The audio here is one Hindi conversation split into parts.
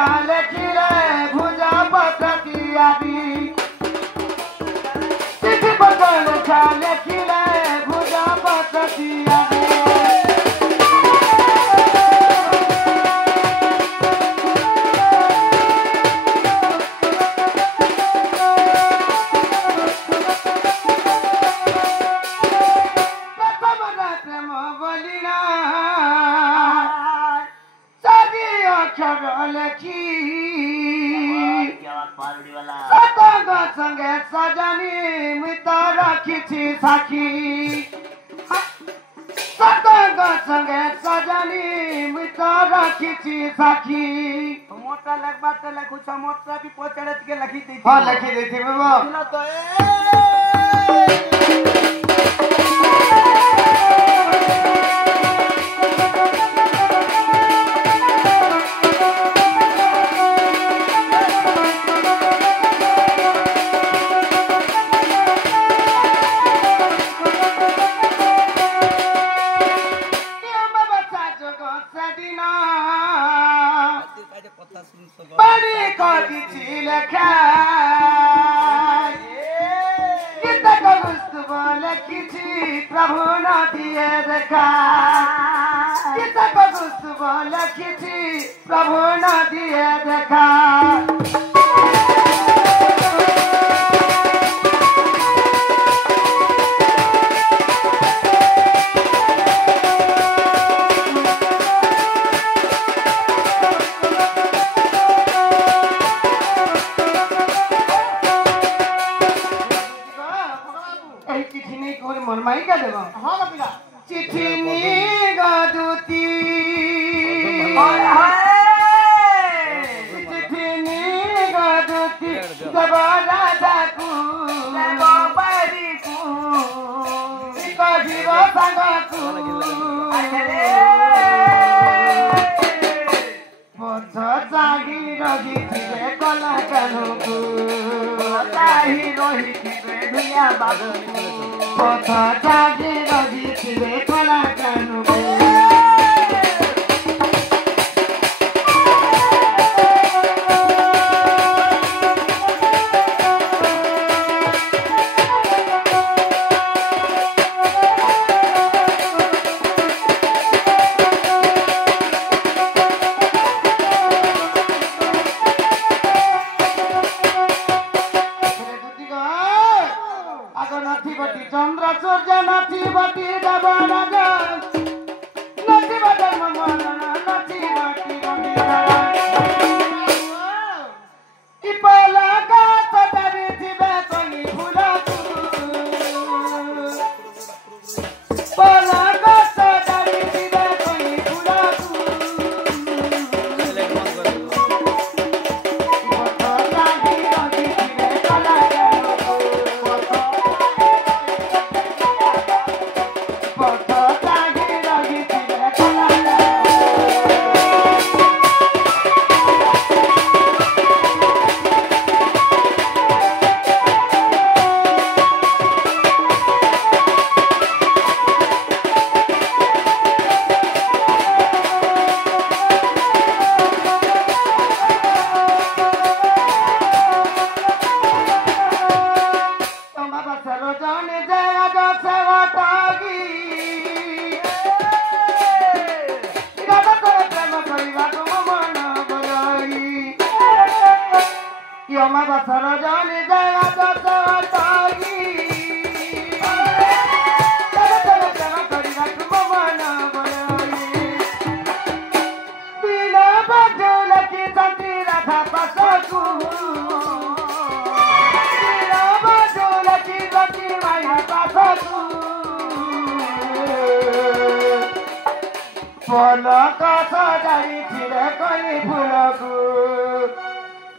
छाले खिले भुजा पतियारी चिट्ठी पकड़ छाले खिले भुजा पतियारी संगे सजनी मिता रखी साखी सतंग संगे सजनी मिता रखी साखी मोटा लगवा तो लखु मोटा भी पोचड़त के लखी थी हां लखी दी थी बाबा तो बड़ी कोगी चील खाए कितना गुस्त बोले किसी प्रभु न दिए देखा कितना गुस्त बोले किसी प्रभु न दिए देखा मनमाई का देवा हां बतिला चिट्ठी नी गदुती हाय हाय चिट्ठी नी गदुती जब राजा को जब बारी को को जीवा संग को अरे पथ जागी रही थी कला कानू को ताही रही थी दुनिया बाबू पथ जागी रही थी कला कानू को चंद्र सूर्य नाथी बटी दबराज नाथी बदल मन नाथी बटी इपला का सदरी थिबे कोई फुला पला का सदरी थिबे कोई फुला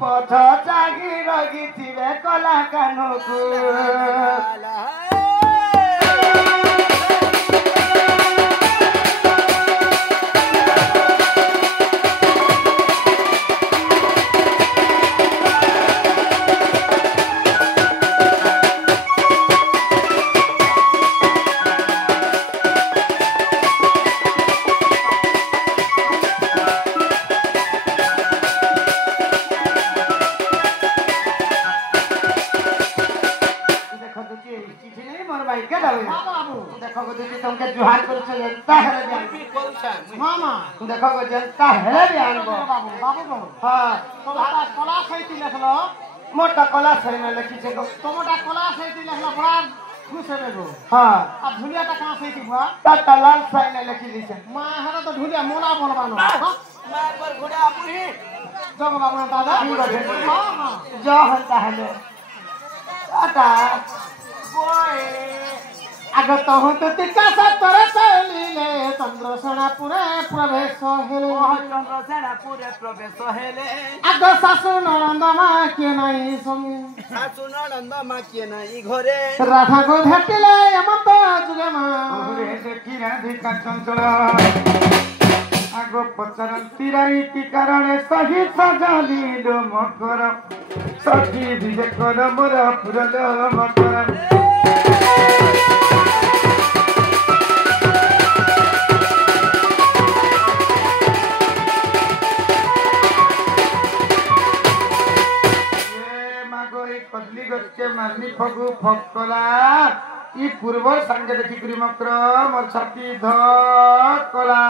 पथ जागी रगी थिबे कला कानूकू भाई के दावे हां बाबू देखो को दीदी तुमके जुहार कर से जनता है रे भी करू छा मामा देखो को जनता है रे आनबो बाबू बाबू बाबू हां তোমাটা কলা খাইতি লেখলো मोटा कला सही में लिखी छे को তোমাটা কলা খাইতি লেখলো বড় খুশ হবে গো हां আর ঝুলিয়াটা কাঁ খাইতি বুয়া टाटा लाल सही में लिखी दी छे মা হারা তো ঝুলিয়া মোলা বলবানো मार पर घोड़ा पुरी জগ বাবু দাদা हां हां जो हंता है ले टाटा बोए আগে তো হতে টিকা সতরে চলিলে চন্দ্রসেনা পুরে প্রবেশ হেলে ओह चंद्र सेना पूरे प्रवेश हेले আগে শাশু ননদ মা কে নাই সঙ্গে सासु ननंद मा के नाही घरे রাধা গো ভেটিলে এমত যুগে মা ओरे देखी राधी का चंचल आगो पचरंती राई की कारणे सही सजाली दो मकर सखी विजय कर मोर पुरल मकर कदली गच्चे मारनी फगु फकला ई पूर्व संगे देखी करी मकर मोर छाती धकला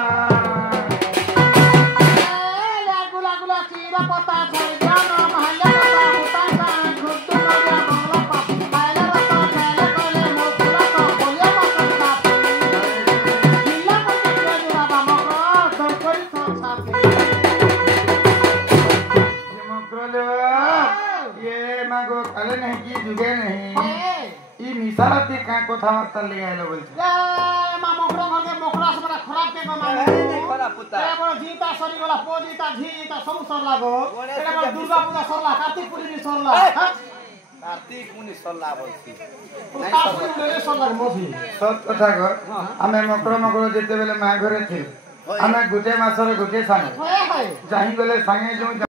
গুলা গুলা চিরা পতা ছয় জান মহল্লা পতা হুতা কা ঘুরতু নয়া বাংলা পা মাইলা রাতা খেলে কইলে মুকুলা তো বলিয়া মাতা কাপি দিলা মতে জুরা বামক তোর করি তো সাথে मकर ये मागो कले नहीं की जुगे नहीं এ ई मिसालती का কথা বার্তা লিয়ে আইলো বলছে মা মকরা ঘরে মকরা সবরা খারাপ কে গো মানে खरा पुता এ বড় জিতা সরি গলা পজিতা ঝিতা সব সরলা গো এটা বড় দুর্গা পূজা সরলা কার্তিক পূর্ণিমা সরলা হ্যাঁ कार्तिक मुनि सल्ला बोलती কার্তিক পূর্ণিমা সরলা মধি সত কথা কর আমি মকর যেতে বেলে মা ঘরে থি আমি গোটে মাসরে গোটে সান হয় হয় যাই বেলে সাঙ্গে जो